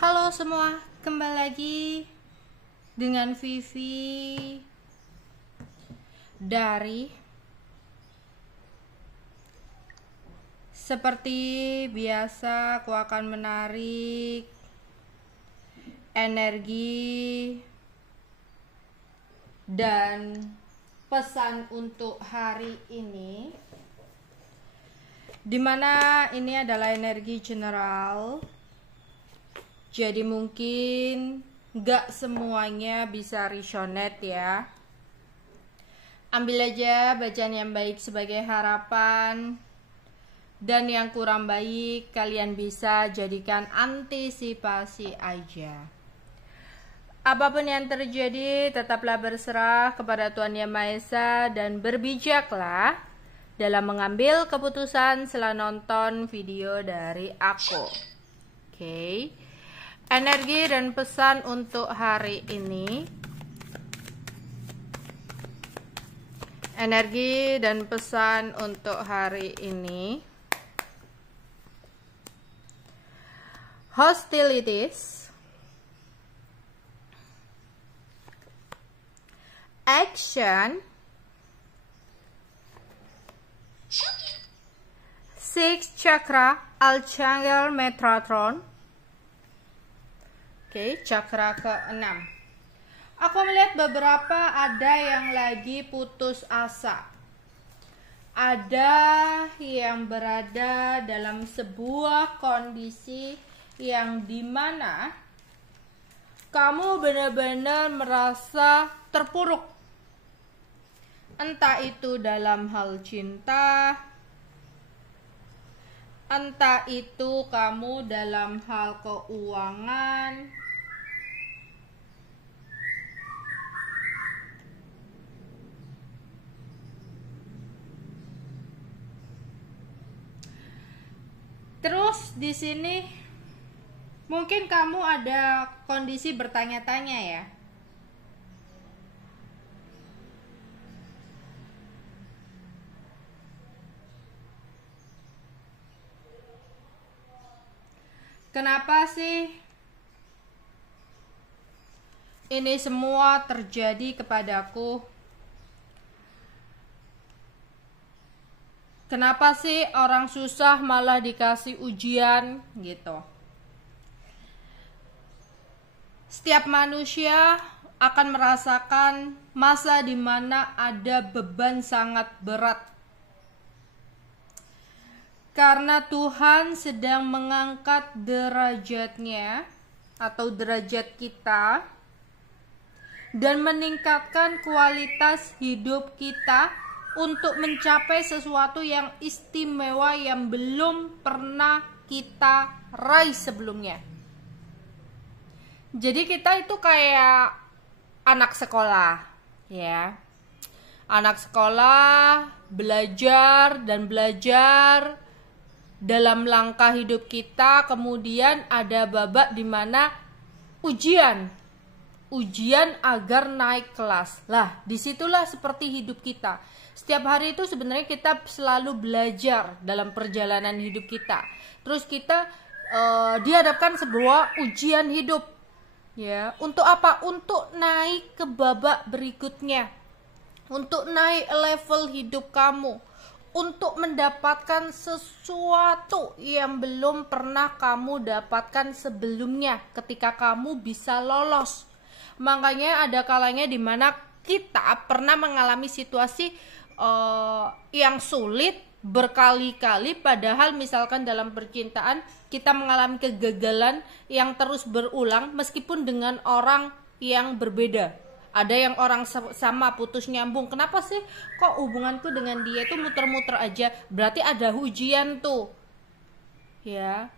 Halo semua, kembali lagi dengan Vivi dari seperti biasa aku akan menarik energi dan pesan untuk hari ini, dimana ini adalah energi general. Jadi mungkin gak semuanya bisa resonate ya. Ambil aja bacaan yang baik sebagai harapan, dan yang kurang baik kalian bisa jadikan antisipasi aja. Apapun yang terjadi, tetaplah berserah kepada Tuhan Yang Maha Esa dan berbijaklah dalam mengambil keputusan setelah nonton video dari aku. Oke. Energi dan pesan untuk hari ini. Energi dan pesan untuk hari ini. Hostilities. Action. Six Chakra Archangel Metatron. Oke, cakra ke-6. Aku melihat beberapa ada yang lagi putus asa. Ada yang berada dalam sebuah kondisi yang dimana kamu benar-benar merasa terpuruk. Entah itu dalam hal cinta, entah itu kamu dalam hal keuangan, terus di sini mungkin kamu ada kondisi bertanya-tanya ya. Kenapa sih ini semua terjadi kepadaku? Kenapa sih orang susah malah dikasih ujian gitu? Setiap manusia akan merasakan masa di mana ada beban sangat berat. Karena Tuhan sedang mengangkat derajatnya atau derajat kita dan meningkatkan kualitas hidup kita untuk mencapai sesuatu yang istimewa yang belum pernah kita raih sebelumnya. Jadi kita itu kayak anak sekolah, ya. Anak sekolah belajar dan belajar dalam langkah hidup kita, kemudian ada babak di mana ujian agar naik kelas. Lah, disitulah seperti hidup kita. Setiap hari itu sebenarnya kita selalu belajar dalam perjalanan hidup kita. Terus kita dihadapkan sebuah ujian hidup, ya. Untuk apa? Untuk naik ke babak berikutnya, untuk naik level hidup kamu, untuk mendapatkan sesuatu yang belum pernah kamu dapatkan sebelumnya ketika kamu bisa lolos. Makanya ada kalanya dimana kita pernah mengalami situasi yang sulit berkali-kali, padahal misalkan dalam percintaan kita mengalami kegagalan yang terus berulang meskipun dengan orang yang berbeda. Ada yang orang sama putus nyambung. Kenapa sih kok hubunganku dengan dia itu muter-muter aja? Berarti ada ujian tuh, ya,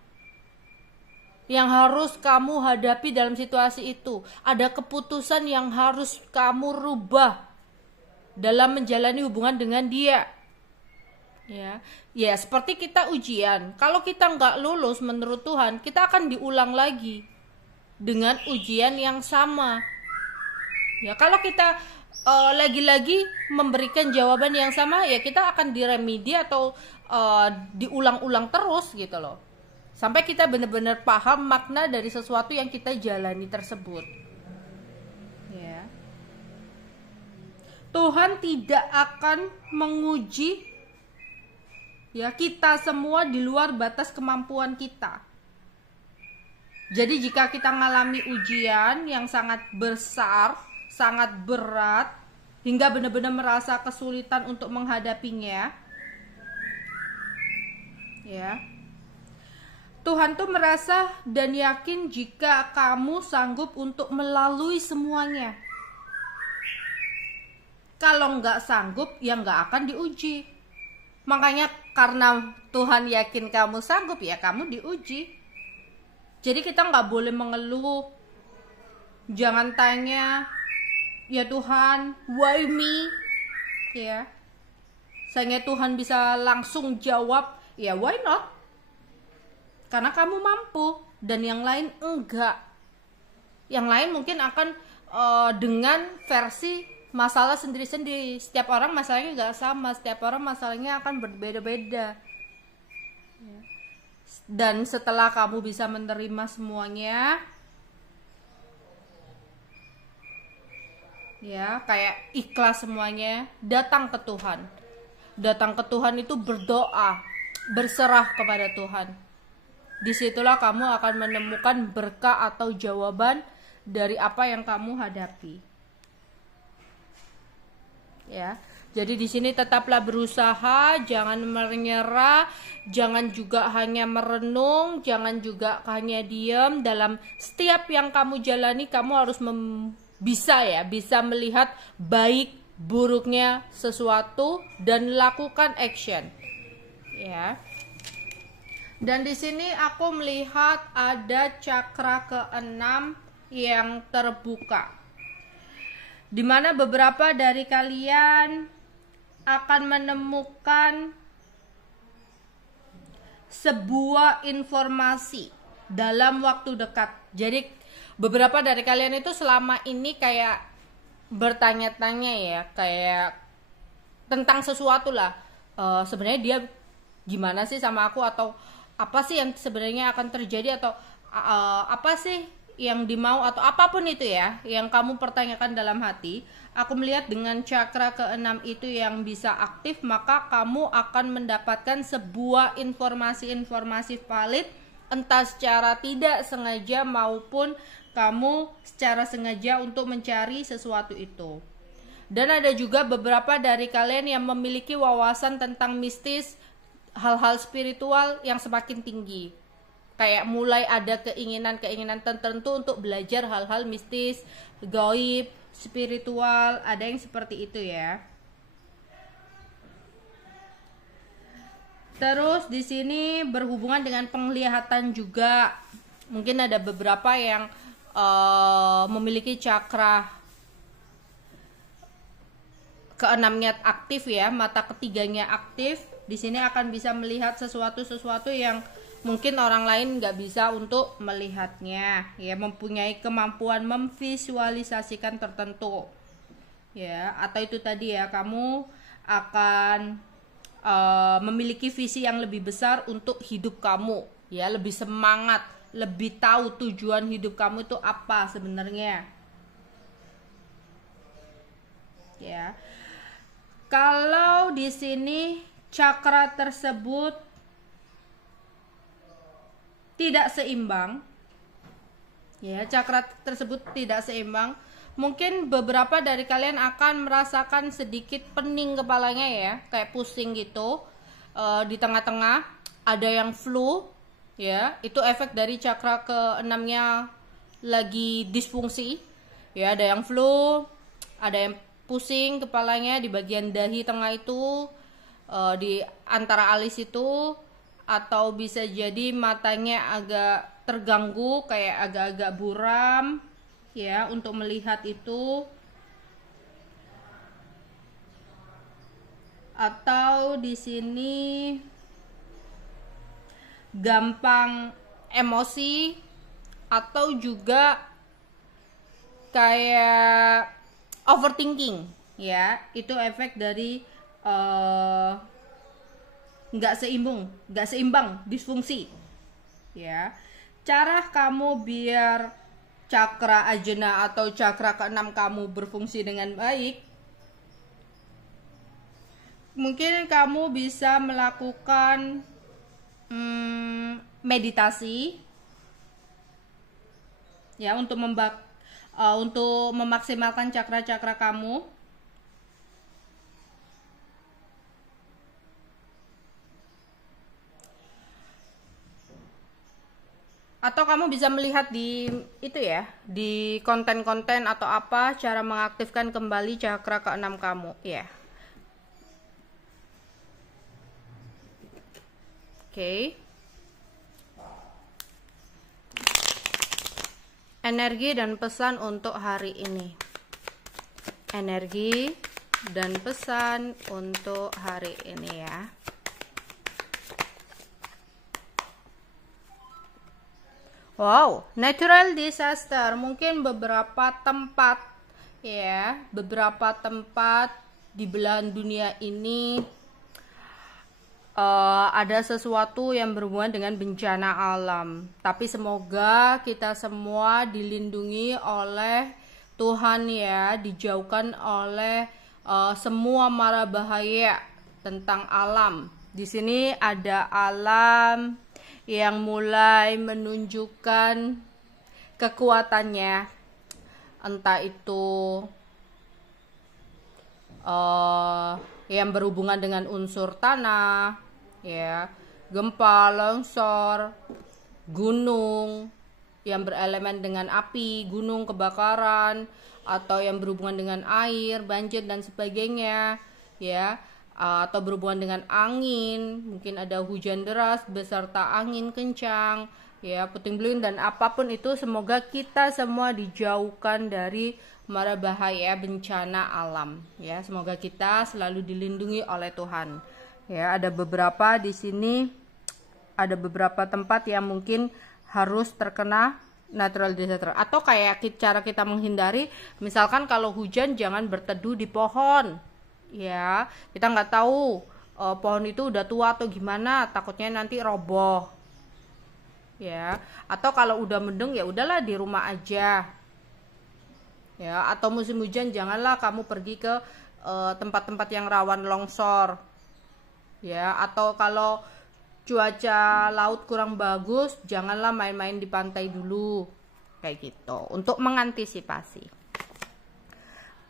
yang harus kamu hadapi dalam situasi itu. Ada keputusan yang harus kamu rubah dalam menjalani hubungan dengan dia, ya seperti kita ujian. Kalau kita nggak lulus menurut Tuhan, kita akan diulang lagi dengan ujian yang sama. Ya, kalau kita lagi-lagi memberikan jawaban yang sama, ya kita akan diremedi atau diulang-ulang terus gitu loh. sampai kita benar-benar paham makna dari sesuatu yang kita jalani tersebut. Ya. Tuhan tidak akan menguji ya kita semua di luar batas kemampuan kita. Jadi jika kita mengalami ujian yang sangat besar, sangat berat, hingga benar-benar merasa kesulitan untuk menghadapinya, ya, Tuhan tuh merasa dan yakin jika kamu sanggup untuk melalui semuanya. Kalau nggak sanggup, ya nggak akan diuji. Makanya karena Tuhan yakin kamu sanggup, ya kamu diuji. Jadi kita nggak boleh mengeluh. Jangan tanya, ya Tuhan, why me? Ya, sayangnya Tuhan bisa langsung jawab, ya why not? Karena kamu mampu dan yang lain enggak. Yang lain mungkin akan dengan versi masalah sendiri-sendiri. Setiap orang masalahnya nggak sama, setiap orang masalahnya akan berbeda-beda. Dan setelah kamu bisa menerima semuanya, ya kayak ikhlas semuanya, datang ke Tuhan. Datang ke Tuhan itu berdoa, berserah kepada Tuhan. Disitulah kamu akan menemukan berkah atau jawaban dari apa yang kamu hadapi. Ya, jadi di sini tetaplah berusaha, jangan menyerah, jangan juga hanya merenung, jangan juga hanya diam. Dalam setiap yang kamu jalani, kamu harus bisa melihat baik buruknya sesuatu dan lakukan action. Ya. Dan di sini aku melihat ada cakra ke-6 yang terbuka, di mana beberapa dari kalian akan menemukan sebuah informasi dalam waktu dekat. Jadi beberapa dari kalian itu selama ini kayak bertanya-tanya ya, kayak tentang sesuatu lah. Sebenarnya dia gimana sih sama aku, atau apa sih yang sebenarnya akan terjadi, atau apa sih yang dimau, atau apapun itu ya yang kamu pertanyakan dalam hati. Aku melihat dengan cakra ke-6 itu yang bisa aktif, maka kamu akan mendapatkan sebuah informasi-informasi valid, entah secara tidak sengaja maupun kamu secara sengaja untuk mencari sesuatu itu. Dan ada juga beberapa dari kalian yang memiliki wawasan tentang mistis, hal-hal spiritual yang semakin tinggi. Kayak mulai ada keinginan-keinginan tertentu untuk belajar hal-hal mistis, gaib, spiritual, ada yang seperti itu ya. Terus di sini berhubungan dengan penglihatan juga. Mungkin ada beberapa yang memiliki cakra ke-6-nya aktif ya, mata ketiganya aktif. Di sini akan bisa melihat sesuatu yang mungkin orang lain nggak bisa untuk melihatnya, ya, mempunyai kemampuan memvisualisasikan tertentu, ya, atau itu tadi ya, kamu akan memiliki visi yang lebih besar untuk hidup kamu, ya, lebih semangat, lebih tahu tujuan hidup kamu itu apa sebenarnya, ya. Kalau di sini cakra tersebut tidak seimbang, ya, cakra tersebut tidak seimbang, mungkin beberapa dari kalian akan merasakan sedikit pening kepalanya ya, kayak pusing gitu. Di tengah-tengah ada yang flu, ya, itu efek dari cakra ke-6-nya lagi disfungsi, ya, ada yang flu, ada yang pusing kepalanya di bagian dahi tengah itu, di antara alis itu, atau bisa jadi matanya agak terganggu, kayak agak-agak buram, ya, untuk melihat itu. Atau di sini gampang emosi, atau juga kayak overthinking, ya, itu efek dari nggak seimbang, disfungsi, ya. Cara kamu biar cakra ajna atau cakra keenam kamu berfungsi dengan baik, mungkin kamu bisa melakukan meditasi ya untuk memaksimalkan cakra-cakra kamu. Atau kamu bisa melihat di itu ya, di konten-konten atau apa cara mengaktifkan kembali cakra keenam kamu ya. Oke. Energi dan pesan untuk hari ini. Energi dan pesan untuk hari ini ya. Wow, natural disaster, mungkin beberapa tempat ya, beberapa tempat di belahan dunia ini ada sesuatu yang berhubungan dengan bencana alam. Tapi semoga kita semua dilindungi oleh Tuhan ya, dijauhkan oleh semua mara bahaya tentang alam. Di sini ada alam yang mulai menunjukkan kekuatannya, entah itu yang berhubungan dengan unsur tanah, ya, gempa, longsor, gunung, yang berelemen dengan api, gunung kebakaran, atau yang berhubungan dengan air, banjir dan sebagainya, ya. Atau berhubungan dengan angin, mungkin ada hujan deras beserta angin kencang, ya, puting beliung dan apapun itu, semoga kita semua dijauhkan dari mara bahaya bencana alam, ya. Semoga kita selalu dilindungi oleh Tuhan. Ya, ada beberapa di sini, ada beberapa tempat yang mungkin harus terkena natural disaster, atau kayak cara kita menghindari, misalkan kalau hujan jangan berteduh di pohon. Ya, kita nggak tahu pohon itu udah tua atau gimana, takutnya nanti roboh. Ya, atau kalau udah mendung ya udahlah di rumah aja. Ya, atau musim hujan janganlah kamu pergi ke tempat-tempat yang rawan longsor. Ya, atau kalau cuaca laut kurang bagus, janganlah main-main di pantai dulu. Kayak gitu, untuk mengantisipasi.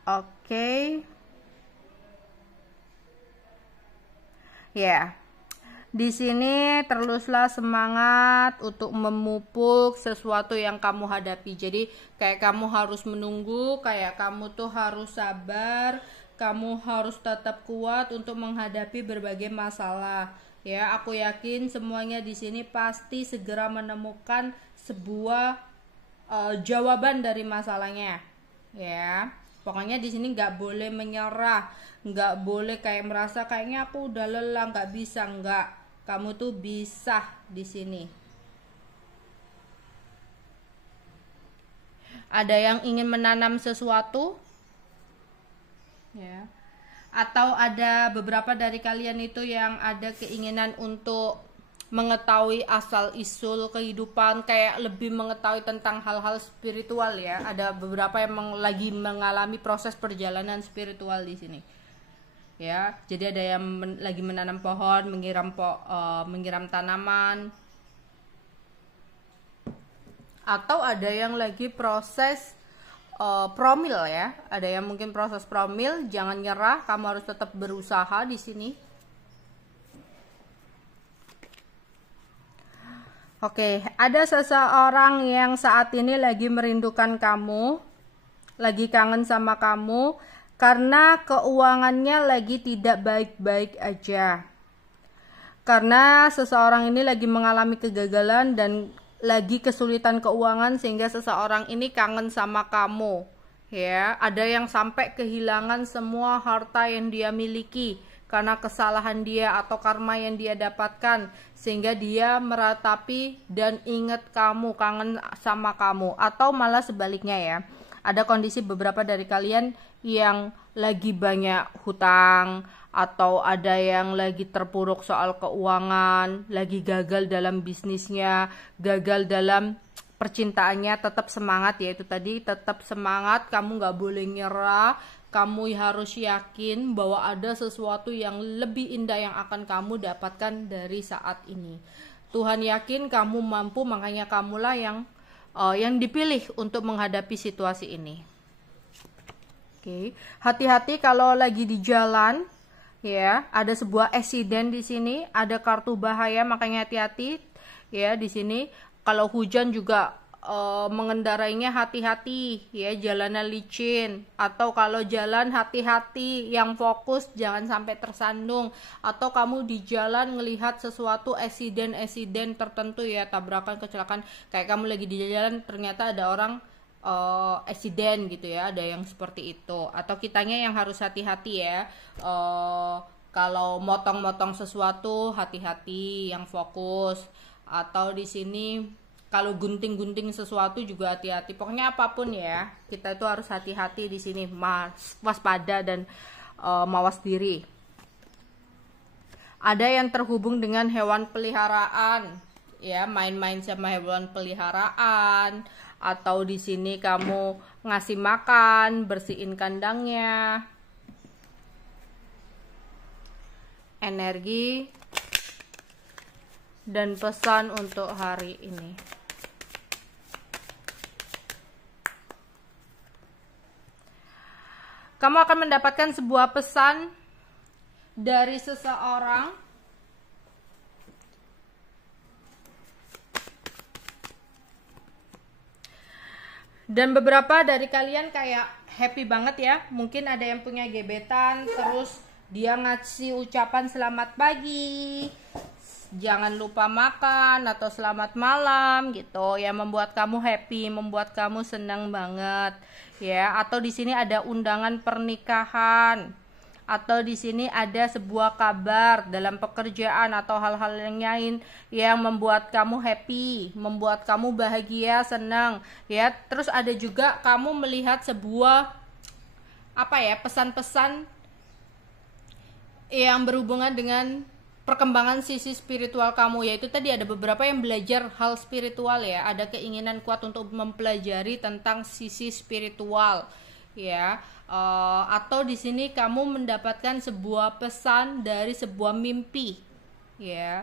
Oke. Ya, di sini teruslah semangat untuk memupuk sesuatu yang kamu hadapi. Jadi kayak kamu harus menunggu, kayak kamu tuh harus sabar, kamu harus tetap kuat untuk menghadapi berbagai masalah. Ya, aku yakin semuanya di sini pasti segera menemukan sebuah jawaban dari masalahnya. Ya. Pokoknya di sini nggak boleh menyerah, nggak boleh kayak merasa kayaknya aku udah lelah, nggak bisa, nggak. Kamu tuh bisa di sini. Ada yang ingin menanam sesuatu, ya. Atau ada beberapa dari kalian itu yang ada keinginan untuk mengetahui asal usul kehidupan, kayak lebih mengetahui tentang hal-hal spiritual ya. Ada beberapa yang lagi mengalami proses perjalanan spiritual di sini. Ya, jadi ada yang lagi menanam pohon, menyiram tanaman. Atau ada yang lagi proses promil ya. Ada yang mungkin proses promil, jangan nyerah, kamu harus tetap berusaha di sini. Oke, ada seseorang yang saat ini lagi merindukan kamu, lagi kangen sama kamu, karena keuangannya lagi tidak baik-baik aja. Karena seseorang ini lagi mengalami kegagalan dan lagi kesulitan keuangan, sehingga seseorang ini kangen sama kamu. Ya, ada yang sampai kehilangan semua harta yang dia miliki karena kesalahan dia atau karma yang dia dapatkan, sehingga dia meratapi dan ingat kamu, kangen sama kamu. Atau malah sebaliknya ya, ada kondisi beberapa dari kalian yang lagi banyak hutang, atau ada yang lagi terpuruk soal keuangan, lagi gagal dalam bisnisnya, gagal dalam percintaannya, tetap semangat ya, itu tadi, tetap semangat, kamu gak boleh nyerah, kamu harus yakin bahwa ada sesuatu yang lebih indah yang akan kamu dapatkan dari saat ini. Tuhan yakin kamu mampu, makanya kamulah yang dipilih untuk menghadapi situasi ini. Oke, hati-hati kalau lagi di jalan, ya, ada sebuah eksiden di sini, ada kartu bahaya, makanya hati-hati ya di sini. Kalau hujan juga mengendarainya hati-hati ya, jalanan licin, atau kalau jalan hati-hati, yang fokus jangan sampai tersandung, atau kamu di jalan ngelihat sesuatu eksiden tertentu ya, tabrakan, kecelakaan, kayak kamu lagi di jalan ternyata ada orang eksiden gitu ya, ada yang seperti itu. Atau kitanya yang harus hati-hati ya, kalau motong-motong sesuatu hati-hati, yang fokus. Atau di sini kalau gunting-gunting sesuatu juga hati-hati. Pokoknya apapun ya, kita itu harus hati-hati di sini, waspada dan mawas diri. Ada yang terhubung dengan hewan peliharaan, ya, main-main sama hewan peliharaan, atau di sini kamu ngasih makan, bersihin kandangnya. Energi dan pesan untuk hari ini. Kamu akan mendapatkan sebuah pesan dari seseorang dan beberapa dari kalian kayak happy banget ya. Mungkin ada yang punya gebetan, terus dia ngasih ucapan selamat pagi, jangan lupa makan, atau selamat malam gitu ya, membuat kamu happy, membuat kamu senang banget ya. Atau di sini ada undangan pernikahan, atau di sini ada sebuah kabar dalam pekerjaan atau hal-hal yang lain yang membuat kamu happy, membuat kamu bahagia, senang ya. Terus ada juga kamu melihat sebuah pesan-pesan yang berhubungan dengan perkembangan sisi spiritual kamu, yaitu tadi ada beberapa yang belajar hal spiritual ya, ada keinginan kuat untuk mempelajari tentang sisi spiritual ya. Atau di sini kamu mendapatkan sebuah pesan dari sebuah mimpi ya.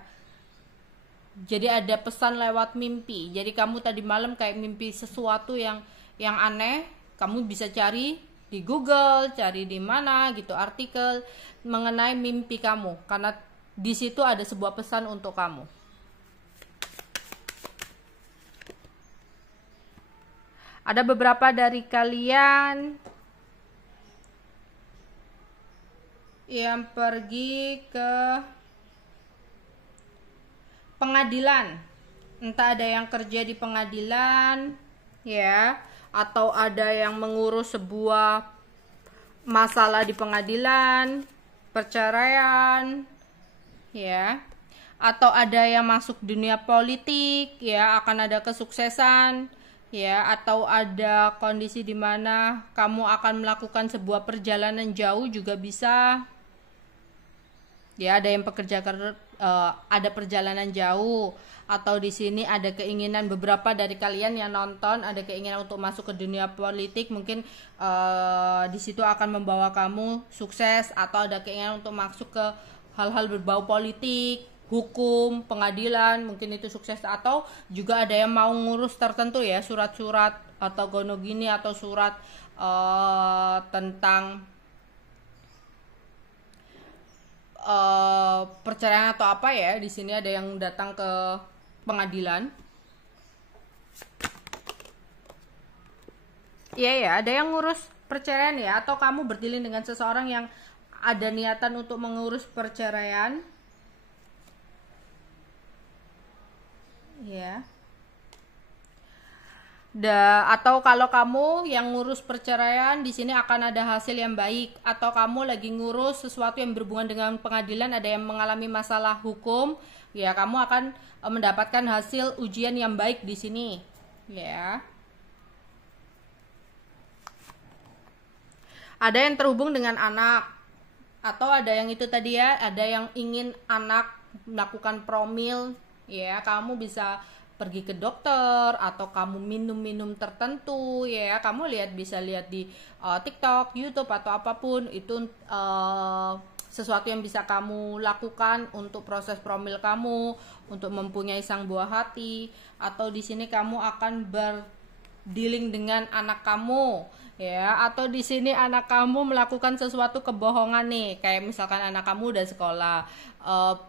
Jadi ada pesan lewat mimpi. Jadi kamu tadi malam kayak mimpi sesuatu yang aneh, kamu bisa cari di Google, cari di mana gitu artikel mengenai mimpi kamu, karena di situ ada sebuah pesan untuk kamu. Ada beberapa dari kalian yang pergi ke pengadilan, entah ada yang kerja di pengadilan ya, atau ada yang mengurus sebuah masalah di pengadilan, perceraian ya, atau ada yang masuk dunia politik ya, akan ada kesuksesan ya, atau ada kondisi di mana kamu akan melakukan sebuah perjalanan jauh juga bisa ya. Ada yang ada perjalanan jauh, atau di sini ada keinginan, beberapa dari kalian yang nonton ada keinginan untuk masuk ke dunia politik, mungkin di situ akan membawa kamu sukses, atau ada keinginan untuk masuk ke hal-hal berbau politik, hukum, pengadilan, mungkin itu sukses. Atau juga ada yang mau ngurus tertentu ya, surat-surat atau gonogini, atau surat tentang perceraian atau apa ya. Di sini ada yang datang ke pengadilan. Iya ya, ada yang ngurus perceraian ya, atau kamu berdealing dengan seseorang yang ada niatan untuk mengurus perceraian. Ya. Atau kalau kamu yang ngurus perceraian, di sini akan ada hasil yang baik. Atau kamu lagi ngurus sesuatu yang berhubungan dengan pengadilan, ada yang mengalami masalah hukum, ya, kamu akan mendapatkan hasil ujian yang baik di sini, ya. Ada yang terhubung dengan anak, Atau ada yang itu tadi ya, ada yang ingin anak melakukan promil, ya kamu bisa pergi ke dokter, atau kamu minum-minum tertentu, ya kamu bisa lihat di TikTok, YouTube atau apapun itu, sesuatu yang bisa kamu lakukan untuk proses promil kamu, untuk mempunyai sang buah hati. Atau di sini kamu akan berdealing dengan anak kamu, ya, atau di sini anak kamu melakukan sesuatu kebohongan nih, kayak misalkan anak kamu udah sekolah,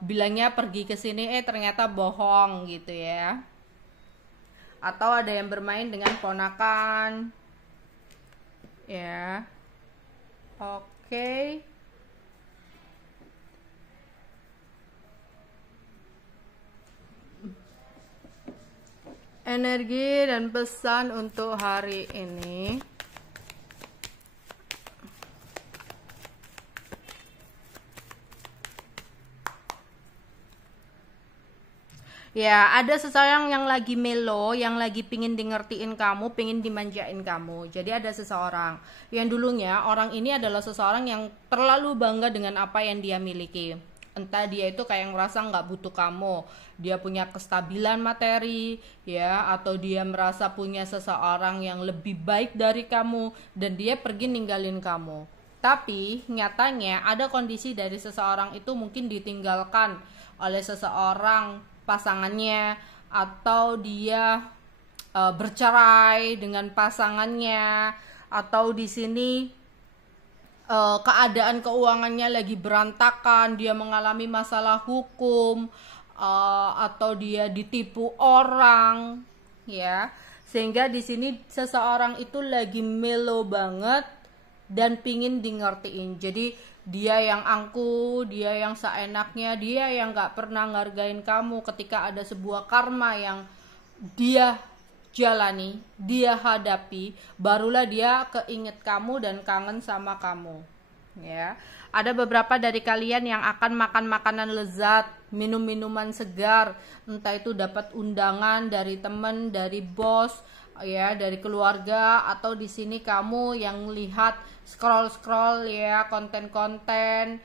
bilangnya pergi ke sini, ternyata bohong gitu ya. Atau ada yang bermain dengan ponakan, ya. Oke. Energi dan pesan untuk hari ini. Ya, ada seseorang yang lagi melo, yang lagi pingin di ngertiin kamu, pingin dimanjain kamu. Jadi ada seseorang yang dulunya orang ini adalah seseorang yang terlalu bangga dengan apa yang dia miliki. Entah dia itu kayak ngerasa nggak butuh kamu, dia punya kestabilan materi, ya, atau dia merasa punya seseorang yang lebih baik dari kamu, dan dia pergi ninggalin kamu. Tapi nyatanya ada kondisi dari seseorang itu mungkin ditinggalkan oleh seseorang pasangannya, atau dia bercerai dengan pasangannya, atau di sini keadaan keuangannya lagi berantakan, dia mengalami masalah hukum, atau dia ditipu orang, ya. Sehingga di sini seseorang itu lagi melo banget dan pingin di ngertiin. Jadi dia yang angkuh, dia yang seenaknya, dia yang gak pernah ngargain kamu ketika ada sebuah karma yang dia jalani, dia hadapi, barulah dia keinget kamu dan kangen sama kamu, ya. Ada beberapa dari kalian yang akan makan makanan lezat, minum minuman segar, entah itu dapat undangan dari teman, dari bos, ya, dari keluarga, atau di sini kamu yang lihat scroll ya, konten-konten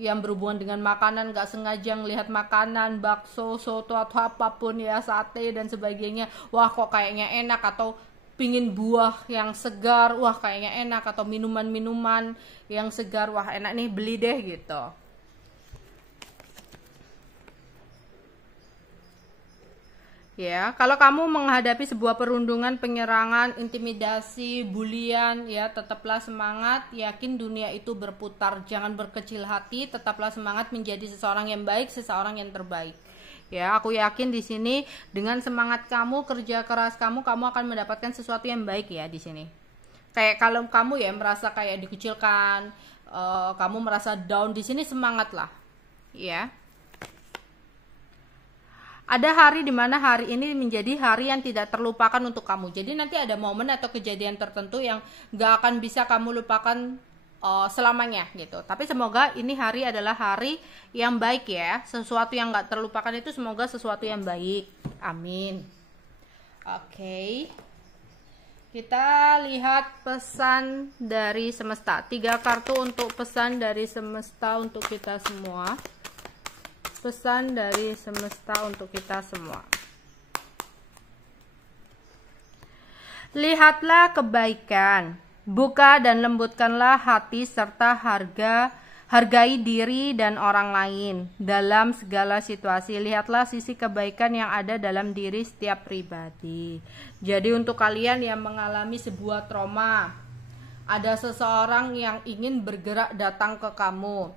yang berhubungan dengan makanan, gak sengaja ngelihat makanan, bakso, soto atau apapun ya, sate dan sebagainya. Wah, kok kayaknya enak, atau pingin buah yang segar, wah kayaknya enak, atau minuman-minuman yang segar, wah enak nih, beli deh gitu. Ya, kalau kamu menghadapi sebuah perundungan, penyerangan, intimidasi, bulian, ya tetaplah semangat, yakin dunia itu berputar, jangan berkecil hati, tetaplah semangat menjadi seseorang yang baik, seseorang yang terbaik. Ya, aku yakin di sini dengan semangat kamu, kerja keras kamu akan mendapatkan sesuatu yang baik ya di sini. Kayak kalau kamu ya merasa kayak dikucilkan, kamu merasa down, di sini semangatlah, ya. Ada hari dimana hari ini menjadi hari yang tidak terlupakan untuk kamu. Jadi nanti ada momen atau kejadian tertentu yang gak akan bisa kamu lupakan selamanya gitu. Tapi semoga ini hari adalah hari yang baik ya. Sesuatu yang gak terlupakan itu semoga sesuatu yang baik. Amin. Oke. Kita lihat pesan dari semesta. 3 kartu untuk pesan dari semesta untuk kita semua. Pesan dari semesta untuk kita semua. Lihatlah kebaikan, buka dan lembutkanlah hati serta hargai diri dan orang lain dalam segala situasi. Lihatlah sisi kebaikan yang ada dalam diri setiap pribadi. Jadi untuk kalian yang mengalami sebuah trauma, ada seseorang yang ingin bergerak datang ke kamu.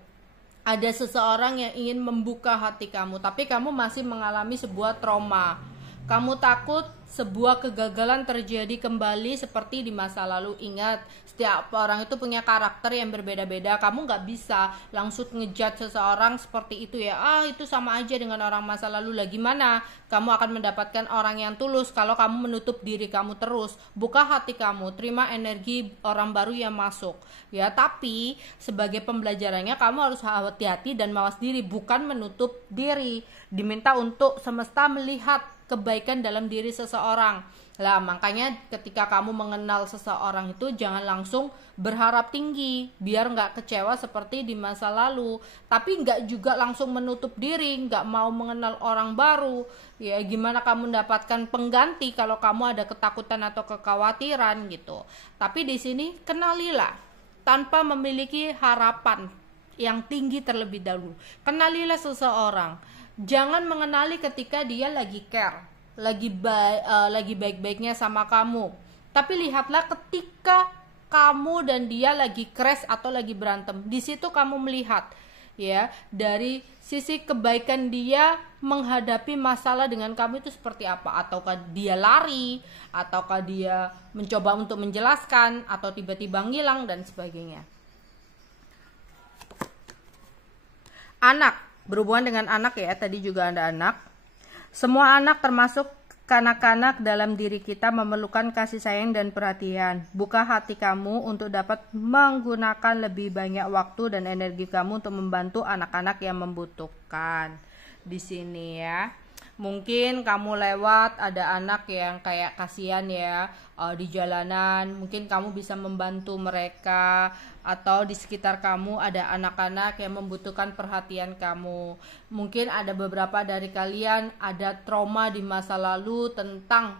Ada seseorang yang ingin membuka hati kamu, tapi kamu masih mengalami sebuah trauma. Kamu takut sebuah kegagalan terjadi kembali seperti di masa lalu. Ingat, setiap orang itu punya karakter yang berbeda-beda. Kamu gak bisa langsung ngejudge seseorang seperti itu ya. Itu sama aja dengan orang masa lalu lah. Gimana? Kamu akan mendapatkan orang yang tulus kalau kamu menutup diri kamu terus. Buka hati kamu, terima energi orang baru yang masuk. Ya, tapi sebagai pembelajarannya kamu harus hati-hati dan mawas diri, bukan menutup diri. Diminta untuk semesta melihat kebaikan dalam diri seseorang. Lah makanya ketika kamu mengenal seseorang itu jangan langsung berharap tinggi biar nggak kecewa seperti di masa lalu, tapi nggak juga langsung menutup diri, nggak mau mengenal orang baru. Ya gimana kamu mendapatkan pengganti kalau kamu ada ketakutan atau kekhawatiran gitu. Tapi di sini kenalilah tanpa memiliki harapan yang tinggi terlebih dahulu. Kenalilah seseorang, jangan mengenali ketika dia lagi care, lagi baik-baiknya sama kamu. Tapi lihatlah ketika kamu dan dia lagi crash atau lagi berantem. Di situ kamu melihat ya dari sisi kebaikan dia menghadapi masalah dengan kamu itu seperti apa, ataukah dia lari, ataukah dia mencoba untuk menjelaskan, atau tiba-tiba ngilang dan sebagainya. Anak, berhubungan dengan anak ya, tadi juga ada anak. Semua anak termasuk kanak-kanak dalam diri kita memerlukan kasih sayang dan perhatian. Buka hati kamu untuk dapat menggunakan lebih banyak waktu dan energi kamu untuk membantu anak-anak yang membutuhkan. Di sini ya, mungkin kamu lewat ada anak yang kayak kasihan ya di jalanan, mungkin kamu bisa membantu mereka, atau di sekitar kamu ada anak-anak yang membutuhkan perhatian kamu. Mungkin ada beberapa dari kalian ada trauma di masa lalu tentang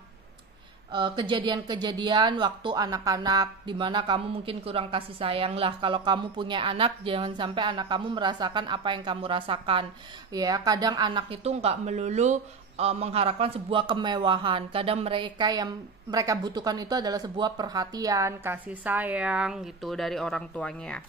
kejadian-kejadian waktu anak-anak dimana kamu mungkin kurang kasih sayang. Lah kalau kamu punya anak, jangan sampai anak kamu merasakan apa yang kamu rasakan ya. Kadang anak itu nggak melulu mengharapkan sebuah kemewahan. Kadang mereka butuhkan itu adalah sebuah perhatian, kasih sayang gitu dari orang tuanya.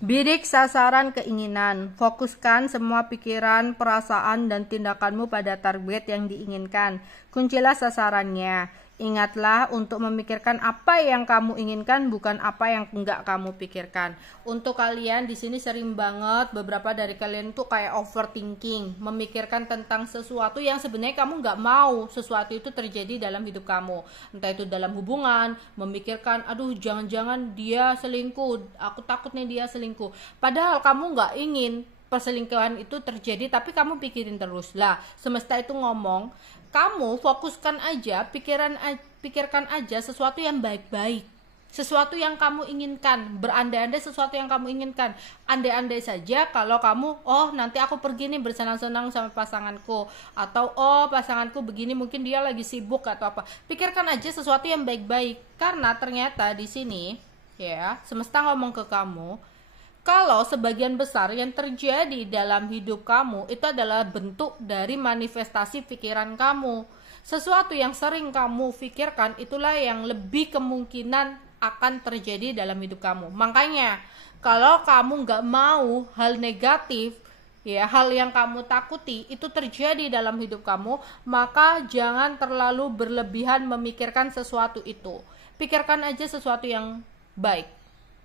Bidik sasaran keinginan. Fokuskan semua pikiran, perasaan, dan tindakanmu pada target yang diinginkan. Kuncilah sasarannya. Ingatlah untuk memikirkan apa yang kamu inginkan, bukan apa yang enggak kamu pikirkan. Untuk kalian di sini sering banget, beberapa dari kalian tuh kayak overthinking, memikirkan tentang sesuatu yang sebenarnya kamu enggak mau sesuatu itu terjadi dalam hidup kamu. Entah itu dalam hubungan, memikirkan, aduh jangan-jangan dia selingkuh, aku takut nih dia selingkuh. Padahal kamu enggak ingin perselingkuhan itu terjadi, tapi kamu pikirin terus. Lah, semesta itu ngomong, kamu fokuskan aja, pikirkan aja sesuatu yang baik-baik, sesuatu yang kamu inginkan, berandai-andai sesuatu yang kamu inginkan. Andai-andai saja kalau kamu, oh nanti aku pergi nih bersenang-senang sama pasanganku, atau oh pasanganku begini, mungkin dia lagi sibuk atau apa. Pikirkan aja sesuatu yang baik-baik, karena ternyata di sini ya semesta ngomong ke kamu, kalau sebagian besar yang terjadi dalam hidup kamu itu adalah bentuk dari manifestasi pikiran kamu. Sesuatu yang sering kamu pikirkan itulah yang lebih kemungkinan akan terjadi dalam hidup kamu. Makanya kalau kamu nggak mau hal negatif, ya hal yang kamu takuti itu terjadi dalam hidup kamu, maka jangan terlalu berlebihan memikirkan sesuatu itu. Pikirkan aja sesuatu yang baik.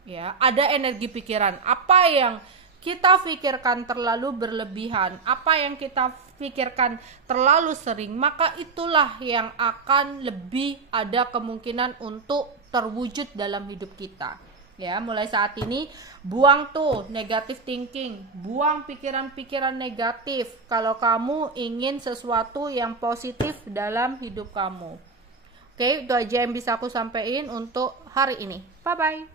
Ya, ada energi pikiran. Apa yang kita pikirkan terlalu berlebihan, apa yang kita pikirkan terlalu sering, maka itulah yang akan lebih ada kemungkinan untuk terwujud dalam hidup kita. Ya, mulai saat ini buang tuh negative thinking, buang pikiran-pikiran negatif kalau kamu ingin sesuatu yang positif dalam hidup kamu. Oke, itu aja yang bisa aku sampaikan untuk hari ini. Bye bye.